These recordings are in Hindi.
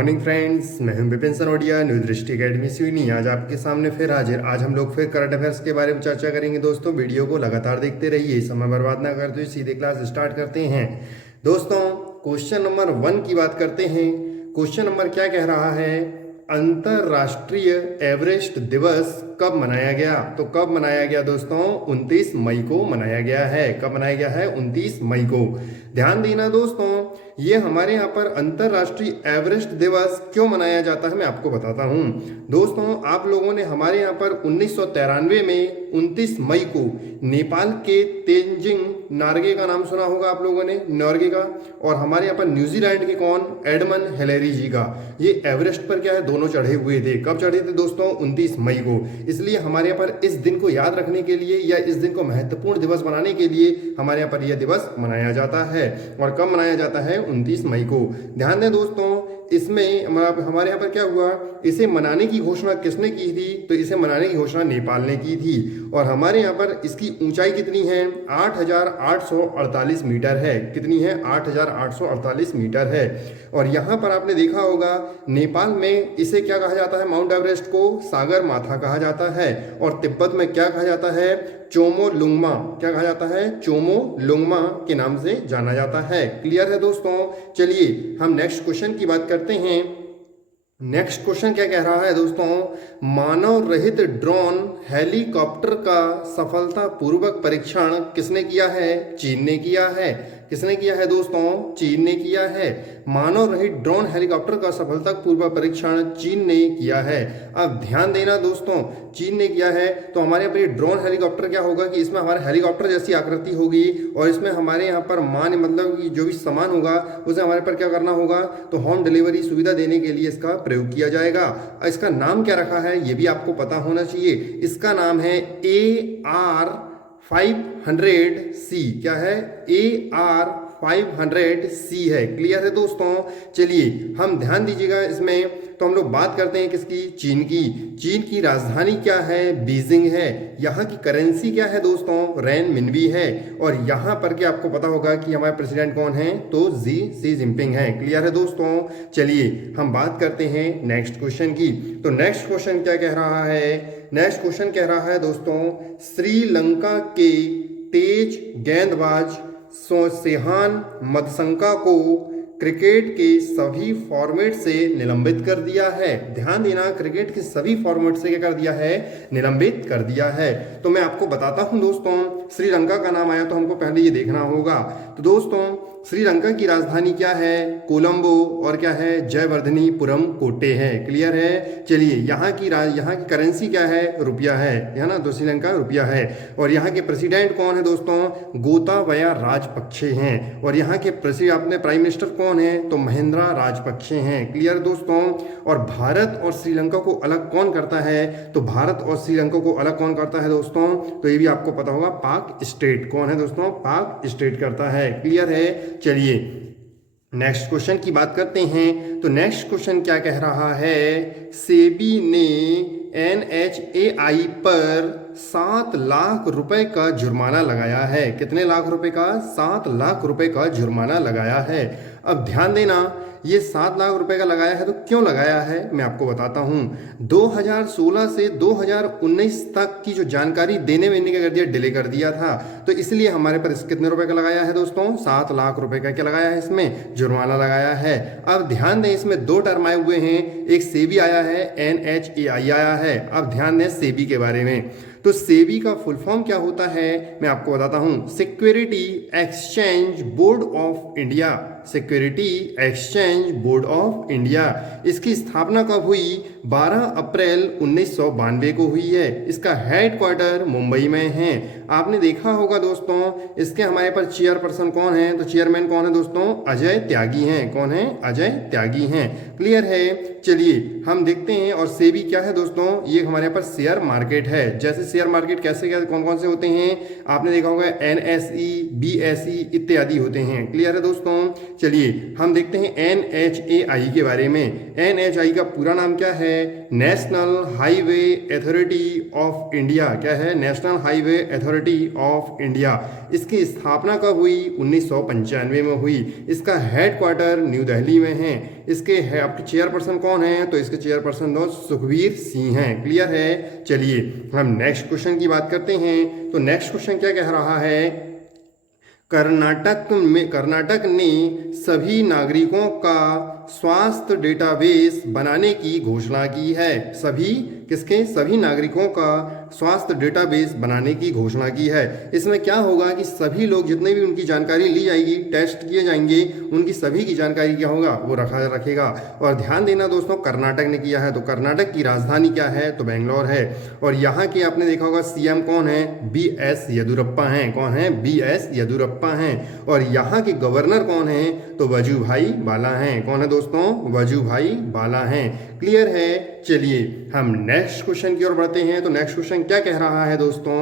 मॉर्निंग फ्रेंड्स, मैं हूं विपिन सनोडिया, न्यू दृष्टि अकेडमी सिवनी। आज आपके सामने फिर हाजिर। आज हम लोग फिर करंट अफेयर्स के बारे में चर्चा करेंगे। दोस्तों वीडियो को लगातार देखते रहिए, समय बर्बाद ना करते हुए सीधे क्लास स्टार्ट करते हैं। दोस्तों क्वेश्चन नंबर 1 की बात करते हैं। क्वेश्चन नंबर क्या कह रहा है, अंतरराष्ट्रीय एवरेस्ट दिवस कब मनाया गया? तो कब मनाया गया दोस्तों? 29 मई को मनाया गया है। कब मनाया गया है? 29 मई को। ध्यान देना दोस्तों, ये हमारे यहाँ पर अंतरराष्ट्रीय एवरेस्ट दिवस क्यों मनाया जाता है मैं आपको बताता हूँ। दोस्तों आप लोगों ने हमारे यहाँ पर 1993 में 29 मई को नेपाल के तेंजिंग नोर्गे का नाम सुना होगा आप लोगों ने, नोर्गे का। और हमारे यहाँ पर न्यूजीलैंड के कौन? एडमंड हिलेरी जी का। ये एवरेस्ट पर क्या है, दोनों चढ़े हुए थे। कब चढ़े थे दोस्तों? 29 मई को। इसलिए हमारे यहाँ पर इस दिन को याद रखने के लिए या इस दिन को महत्वपूर्ण दिवस बनाने के लिए हमारे यहाँ पर यह दिवस मनाया जाता है। और कब मनाया जाता है? 29 मई को। ध्यान दें दोस्तों, इसमें हमारे यहाँ पर क्या हुआ, इसे मनाने की घोषणा किसने की थी? तो इसे मनाने की घोषणा नेपाल ने की थी। और हमारे यहाँ पर इसकी ऊंचाई कितनी है? 8,848 मीटर है। कितनी है? 8,848 मीटर है। और यहाँ पर आपने देखा होगा नेपाल में इसे क्या कहा जाता है? माउंट एवरेस्ट को सागर माथा कहा जाता है। और तिब्बत में क्या कहा जाता है? चोमोलुंगमा। क्या कहा जाता है? चोमोलुंगमा के नाम से जाना जाता है। क्लियर है दोस्तों? चलिए हम नेक्स्ट क्वेश्चन की बात करते हैं। नेक्स्ट क्वेश्चन क्या कह रहा है दोस्तों, मानव रहित ड्रोन हेलीकॉप्टर का सफलतापूर्वक परीक्षण किसने किया है? चीन ने किया है। किसने किया है दोस्तों? चीन ने किया है। मानव रहित ड्रोन हेलीकॉप्टर का सफलतापूर्वक परीक्षण चीन ने किया है। अब ध्यान देना दोस्तों, चीन ने किया है तो हमारे यहाँ पर ये ड्रोन हेलीकॉप्टर क्या होगा कि इसमें हमारे हेलीकॉप्टर जैसी आकृति होगी और इसमें हमारे यहाँ पर मतलब कि जो भी सामान होगा उसे हमारे पर क्या करना होगा, तो होम डिलीवरी सुविधा देने के लिए इसका प्रयोग किया जाएगा। इसका नाम क्या रखा है ये भी आपको पता होना चाहिए। इसका नाम है AR-500C। क्या है? AR-500C है। क्लियर है दोस्तों? चलिए हम ध्यान दीजिएगा इसमें। तो हम लोग बात करते हैं किसकी? चीन की। चीन की राजधानी क्या है? बीजिंग है। यहाँ की करेंसी क्या है दोस्तों? रेनमिनबी है। और यहाँ पर क्या आपको पता होगा कि हमारे प्रेसिडेंट कौन है? तो शी जिनपिंग है। क्लियर है दोस्तों? चलिए हम बात करते हैं नेक्स्ट क्वेश्चन की। तो नेक्स्ट क्वेश्चन क्या कह रहा है? नेक्स्ट क्वेश्चन कह रहा है दोस्तों, श्रीलंका के तेज गेंदबाज सोहान मधसंका को क्रिकेट के सभी फॉर्मेट से निलंबित कर दिया है। ध्यान देना, क्रिकेट के सभी फॉर्मेट से क्या कर दिया है? निलंबित कर दिया है। तो मैं आपको बताता हूं दोस्तों, श्रीलंका का नाम आया तो हमको पहले ये देखना होगा। तो दोस्तों श्रीलंका की राजधानी क्या है? कोलंबो। और क्या है? जयवर्धनीपुरम कोटे है। क्लियर है? चलिए यहाँ की करेंसी क्या है? रुपया है ना। तो श्रीलंका रुपया है। और यहाँ के प्रेसिडेंट कौन है दोस्तों? गोताबया राजपक्षे हैं। और यहाँ के अपने प्राइम मिनिस्टर कौन है? तो महिंद्रा राजपक्षे हैं। क्लियर दोस्तों? और भारत और श्रीलंका को अलग कौन करता है? तो भारत और श्रीलंका को अलग कौन करता है दोस्तों? तो ये भी आपको पता होगा, पाक स्टेट। कौन है दोस्तों? पाक स्टेट करता है। क्लियर है? चलिए नेक्स्ट क्वेश्चन की बात करते हैं। तो नेक्स्ट क्वेश्चन क्या कह रहा है, सेबी ने NHAI पर 7 लाख रुपए का जुर्माना लगाया है। कितने लाख रुपए का? 7 लाख रुपए का जुर्माना लगाया है। अब ध्यान देना, ये 7 लाख रुपए का लगाया है तो क्यों लगाया है मैं आपको बताता हूं। 2016 से 2019 तक की जो जानकारी देने में इन्होंने क्या कर दिया? डिले कर दिया था। तो इसलिए हमारे पर कितने रुपए का लगाया है दोस्तों? 7 लाख रुपए का क्या लगाया है? इसमें जुर्माना लगाया है। अब ध्यान दें, इसमें 2 टर्म आए हुए हैं, एक सेबी आया है, NHAI आया है। अब ध्यान दें सेबी के बारे में। तो सेबी का फुल फॉर्म क्या होता है मैं आपको बताता हूं, security exchange board of India. Security exchange board of India. इसकी स्थापना कब हुई? 12 अप्रैल 1992 को हुई है। इसका हेडक्वार्टर मुंबई में है। आपने देखा होगा दोस्तों, इसके हमारे पर चेयरपर्सन कौन है? तो चेयरमैन कौन है दोस्तों? अजय त्यागी हैं। कौन है? अजय त्यागी हैं। क्लियर है? चलिए हम देखते हैं। और सेबी क्या है दोस्तों? ये हमारे पर शेयर मार्केट है। जैसे शेयर मार्केट कैसे क्या कौन कौन से होते हैं आपने देखा होगा, NSE, BSE इत्यादि होते हैं। क्लियर है दोस्तों? चलिए हम देखते हैं NHAI के बारे में। NHAI का पूरा नाम क्या है? National highway authority of India. क्या है? National highway authority of India. इसकी स्थापना कब हुई? 1995 में हुई। इसका हेडक्वार्टर न्यू दिल्ली में है। इसके आपके चेयरपर्सन कौन है? तो इसके चेयरपर्सन दोस्त सुखबीर सिंह हैं। क्लियर है? चलिए हम नेक्स्ट क्वेश्चन की बात करते हैं। तो नेक्स्ट क्वेश्चन क्या कह रहा है? कर्नाटक ने सभी नागरिकों का स्वास्थ्य डेटाबेस बनाने की घोषणा की है। सभी नागरिकों का स्वास्थ्य डेटाबेस बनाने की घोषणा की है। इसमें क्या होगा कि सभी लोग जितने भी उनकी जानकारी ली जाएगी, टेस्ट किए जाएंगे, उनकी सभी की जानकारी क्या होगा? वो रखेगा। और ध्यान देना दोस्तों, कर्नाटक ने किया है। तो कर्नाटक की राजधानी क्या है? तो बेंगलोर है। और यहाँ के आपने देखा होगा CM कौन है? BS येदियुरप्पा हैं। कौन है? BS येदियुरप्पा हैं। और यहाँ के गवर्नर कौन है? तो वजुभाई वाला हैं। कौन है दोस्तों? वजुभाई वाला हैं। क्लियर है? चलिए हम नेक्स्ट क्वेश्चन की ओर बढ़ते हैं। तो नेक्स्ट क्वेश्चन क्या कह रहा है दोस्तों?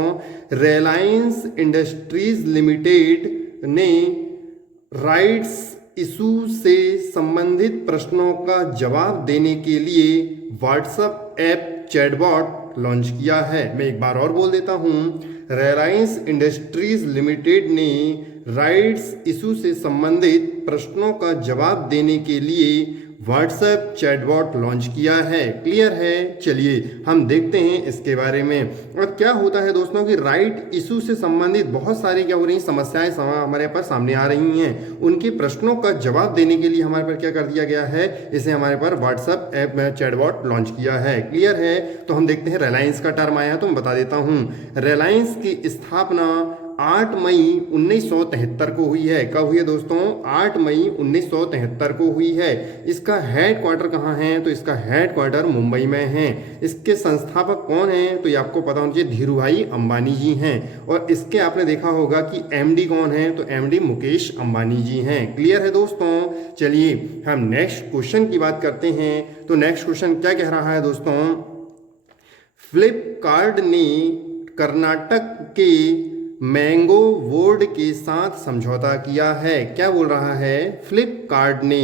रिलायंस इंडस्ट्रीज लिमिटेड ने राइट्स इशू से संबंधित प्रश्नों का जवाब देने के लिए व्हाट्सएप ऐप चैटबॉट लॉन्च किया है। मैं एक बार और बोल देता हूं। रिलायंस इंडस्ट्रीज लिमिटेड ने राइट्स इशू से संबंधित प्रश्नों का जवाब देने के लिए व्हाट्सएप चैटबॉट लॉन्च किया है। क्लियर है? चलिए हम देखते हैं इसके बारे में। अब क्या होता है दोस्तों कि राइट इशू से संबंधित बहुत सारी क्या हो रही समस्याएं हमारे पास सामने आ रही हैं। उनके प्रश्नों का जवाब देने के लिए हमारे पर क्या कर दिया गया है? इसे हमारे पर व्हाट्सएप ऐप में चैटबॉट लॉन्च किया है। क्लियर है? तो हम देखते हैं, रिलायंस का टर्म आया तो मैं बता देता हूँ। रिलायंस की स्थापना 8 मई 1973 को हुई है। कब हुई है दोस्तों? 8 मई 1973 को हुई है। इसका हेडक्वार्टर कहाँ है? तो इसका हेडक्वार्टर मुंबई में है। इसके संस्थापक कौन हैं? तो ये आपको पता होना चाहिए, धीरूभाई अंबानी जी हैं। और इसके आपने देखा होगा कि MD कौन है? तो MD मुकेश अंबानी जी हैं। क्लियर है दोस्तों? चलिए हम नेक्स्ट क्वेश्चन की बात करते हैं। तो नेक्स्ट क्वेश्चन क्या कह रहा है दोस्तों? फ्लिपकार्ट ने कर्नाटक के मैंगो बोर्ड के साथ समझौता किया है। क्या बोल रहा है? फ्लिपकार्ट ने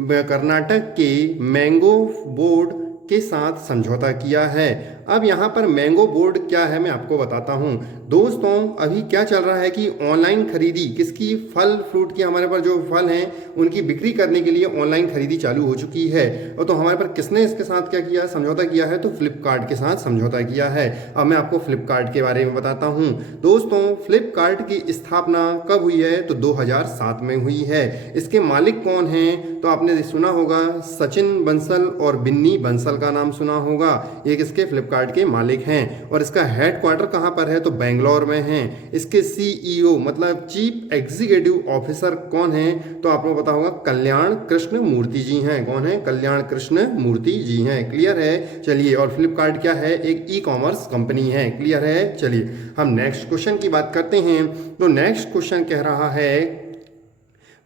कर्नाटक के मैंगो बोर्ड के साथ समझौता किया है। अब यहाँ पर मैंगो बोर्ड क्या है मैं आपको बताता हूँ। दोस्तों अभी क्या चल रहा है कि ऑनलाइन खरीदी किसकी? फल फ्रूट की, हमारे पर जो फल हैं उनकी बिक्री करने के लिए ऑनलाइन खरीदी चालू हो चुकी है। और तो हमारे पर किसने इसके साथ क्या किया? समझौता किया है। तो फ्लिपकार्ट के साथ समझौता किया है। अब मैं आपको फ्लिपकार्ट के बारे में बताता हूँ। दोस्तों फ्लिपकार्ट की स्थापना कब हुई है? तो 2007 में हुई है। इसके मालिक कौन हैं? तो आपने सुना होगा सचिन बंसल और बिन्नी बंसल का नाम सुना होगा। ये किसके? फ्लिपकार्ट के मालिक हैं। और इसका हेडक्वार्टर कहाँ पर है? तो बेंगलोर में है। इसके CEO मतलब चीफ एग्जीक्यूटिव ऑफिसर कौन है? तो आपको पता होगा कल्याण कृष्ण मूर्ति जी हैं। कौन है? कल्याण कृष्ण मूर्ति जी हैं। क्लियर है? चलिए और फ्लिपकार्ट क्या है? एक ई-कॉमर्स कंपनी है। क्लियर है? चलिए हम नेक्स्ट क्वेश्चन की बात करते हैं। तो नेक्स्ट क्वेश्चन कह रहा है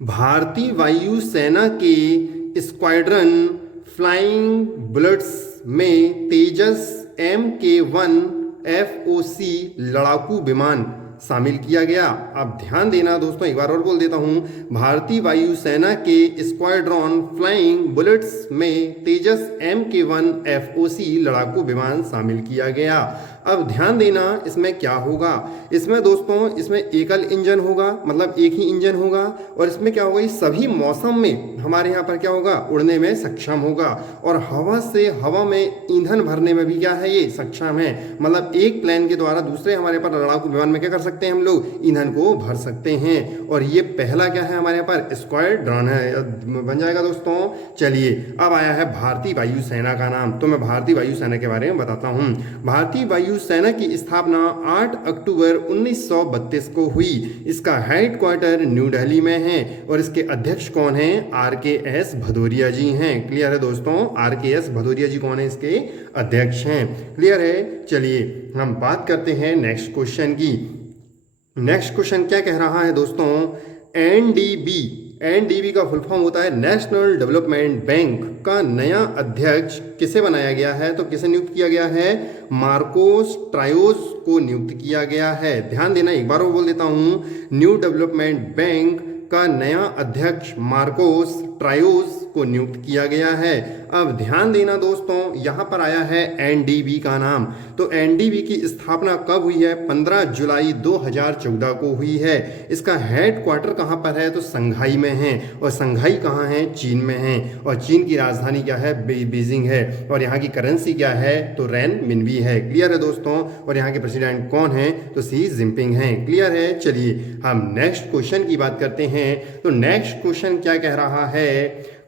भारतीय वायु सेना के स्क्वाड्रन फ्लाइंग बुलेट्स में तेजस MK1 FOC लड़ाकू विमान शामिल किया गया। अब ध्यान देना दोस्तों, एक बार और बोल देता हूं। भारतीय वायु सेना के स्क्वाड्रॉन फ्लाइंग बुलेट्स में तेजस MK1 FOC लड़ाकू विमान शामिल किया गया। अब ध्यान देना इसमें क्या होगा? इसमें दोस्तों इसमें एकल इंजन होगा, मतलब एक ही इंजन होगा। और इसमें क्या होगा? इस सभी मौसम में हमारे यहाँ पर क्या होगा? उड़ने में सक्षम होगा। और हवा से हवा में ईंधन भरने में भी क्या है? ये सक्षम है। मतलब एक प्लेन के द्वारा दूसरे हमारे पर लड़ाकू विमान में क्या कर सकते हैं हम लोग? ईंधन को भर सकते हैं। और ये पहला क्या है हमारे यहाँ पर? स्क्वाड्रन है। बन जाएगा दोस्तों। चलिए अब आया है भारतीय वायु सेना का नाम। तो मैं भारतीय वायु सेना के बारे में बताता हूँ। भारतीय वायु सेना की स्थापना 8 अक्टूबर 1932 को हुई। इसका हेडक्वार्टर न्यू दिल्ली में है। और इसके अध्यक्ष कौन हैं? RKS भदौरिया जी हैं। क्लियर है दोस्तों? RKS भदौरिया जी कौन है? इसके अध्यक्ष हैं। क्लियर है? चलिए हम बात करते हैं नेक्स्ट क्वेश्चन की। नेक्स्ट क्वेश्चन क्या कह रहा है दोस्तों? NDB का फुल फॉर्म होता है नेशनल डेवलपमेंट बैंक का नया अध्यक्ष किसे बनाया गया है? तो किसे नियुक्त किया गया है? मार्कोस ट्रायोस को नियुक्त किया गया है। ध्यान देना, एक बार वो बोल देता हूं। न्यू डेवलपमेंट बैंक का नया अध्यक्ष मार्कोस ट्रायोस को नियुक्त किया गया है। अब ध्यान देना दोस्तों, यहाँ पर आया है एनडीबी का नाम। तो एनडीबी की स्थापना कब हुई है? 15 जुलाई 2014 को हुई है। इसका हेडक्वार्टर कहाँ पर है? तो संघाई में है। और संघाई कहाँ है? चीन में है। और चीन की राजधानी क्या है? बीजिंग है। और यहाँ की करेंसी क्या है? तो रेन मिनबी है। क्लियर है दोस्तों? और यहाँ के प्रेसिडेंट कौन है? तो शी जिनपिंग है। क्लियर है? चलिए हम नेक्स्ट क्वेश्चन की बात करते हैं। तो नेक्स्ट क्वेश्चन क्या कह रहा है?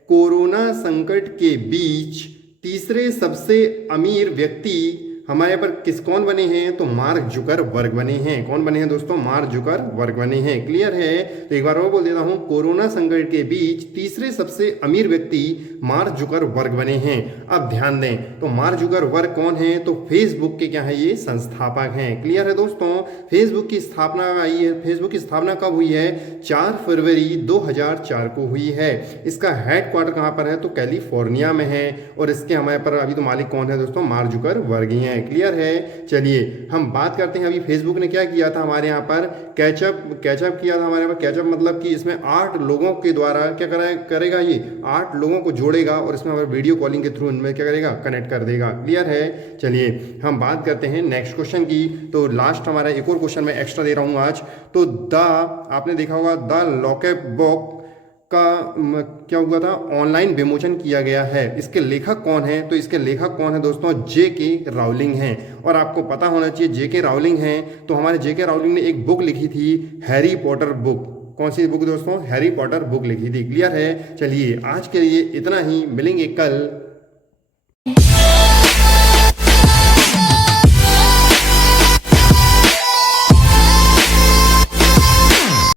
कोरोना संकट के बीच तीसरे सबसे अमीर व्यक्ति हमारे यहाँ पर कौन बने हैं? तो मार्क जुकरबर्ग बने हैं। कौन बने हैं दोस्तों? मार्क जुकरबर्ग बने हैं। क्लियर है? तो एक बार और बोल देता हूं, कोरोना संकट के बीच तीसरे सबसे अमीर व्यक्ति मार्क जुकरबर्ग बने हैं। अब ध्यान दें, तो मार्क जुकरबर्ग कौन है? तो फेसबुक के क्या है? ये संस्थापक हैं। क्लियर है दोस्तों? फेसबुक की स्थापना आई है। फेसबुक की स्थापना कब हुई है? 4 फरवरी 2004 को हुई है। इसका हेडक्वार्टर कहाँ पर है? तो कैलिफोर्निया में है। और इसके हमारे पर अभी तो मालिक कौन है दोस्तों? मार्क जुकरबर्ग ही हैं। क्लियर है? चलिए हम बात करते हैं, अभी फेसबुक ने क्या किया था हमारे यहाँ पर? कैचअप किया था हमारे यहाँ पर। कैचअप मतलब कि इसमें 8 लोगों के द्वारा क्या करेगा? ये 8 लोगों को जोड़ेगा और इसमें हमारे वीडियो कॉलिंग के थ्रू इनमें क्या करेगा? कनेक्ट कर देगा। क्लियर है? चलिए हम बात करते हैं नेक्स्ट क्वेश्चन की। तो लास्ट हमारा एक और क्वेश्चन मैं एक्स्ट्रा दे रहा हूँ आज। तो आपने देखा होगा द लॉकअप बुक का क्या हुआ था? ऑनलाइन विमोचन किया गया है। इसके लेखक कौन है? तो इसके लेखक कौन है दोस्तों? जेके राउलिंग हैं। और आपको पता होना चाहिए जेके राउलिंग हैं। तो हमारे जेके राउलिंग ने एक बुक लिखी थी, हैरी पॉटर बुक। कौन सी बुक दोस्तों? हैरी पॉटर बुक लिखी थी। क्लियर है? चलिए आज के लिए इतना ही, मिलेंगे कल।